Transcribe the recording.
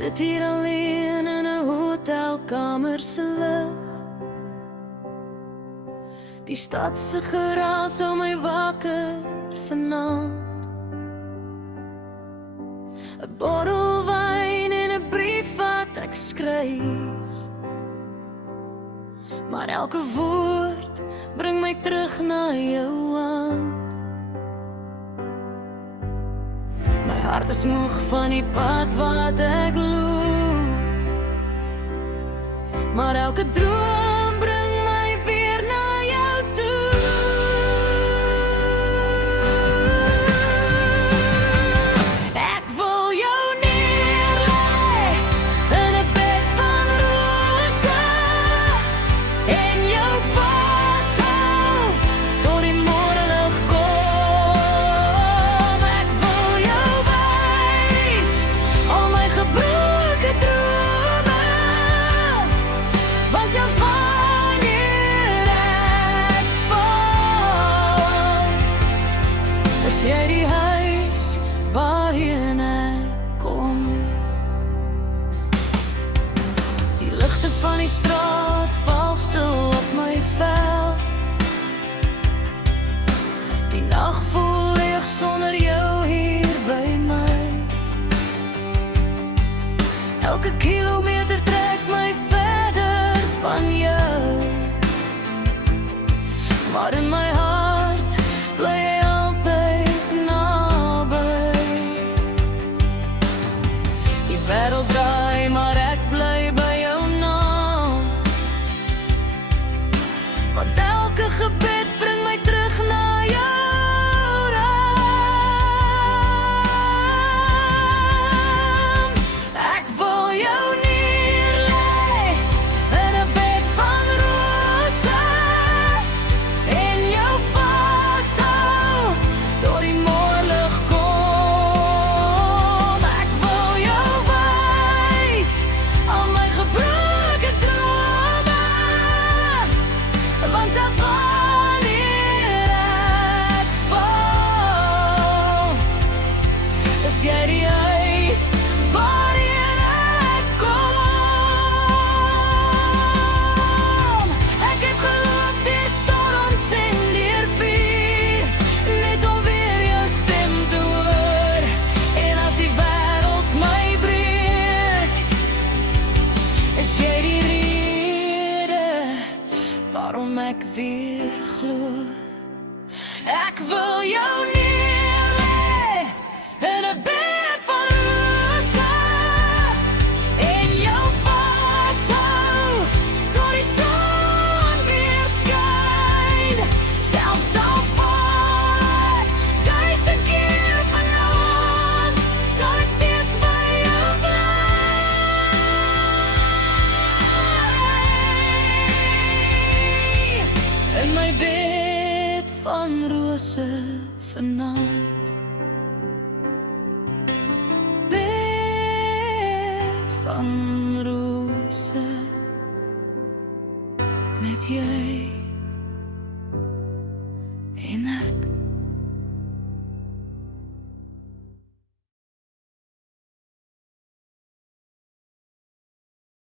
sit hier alleen in 'n hotelkamer se lig. Die stad se geraas hou my wakker vanaand. 'n Bottel wyn en 'n brief wat ek skryf, maar elke woord bring my terug na jou hand. My hart is moeg van die pad wat ek loop, maar elke droom bring my weer na jou toe. Ek wil jou neerlê in 'n bed van rose en jou vashou tot die môrelig kom. Ek wil jou wys al my gebroke drome, want selfs wanneer ek val, is jy die huis waarheen ek kom. Die ligte van die straat val stil op my vel. Die nag voel leeg sonder jou hier by my. Elke kilometer trek my verder van jou, maar in my hart bly jy altyd naby. Die wêreld draai, maar ek bly by jou naam, want elke gebed bring my terug na jou arms. Ek wil jou neerlê in 'n bed van rose en jou vashou tot die môrelig kom. Ek wil jou wys al my gebroke drome, want selfs wanneer ek val, is jy die huis waarheen ek kom. Ek het geloop deur storms en deur vuur, net om weer jou stem te hoor. En as die wêreld my breek, is jy die rede waarom ek weer glo. Ek wil jou neerlê in 'n bed van rose en jou vashou tot die son weer skyn. Selfs al val ek 1000 keer vanaand, sal ek steeds by jou bly. In my bed van rose vanaand. Bed van rose met jy.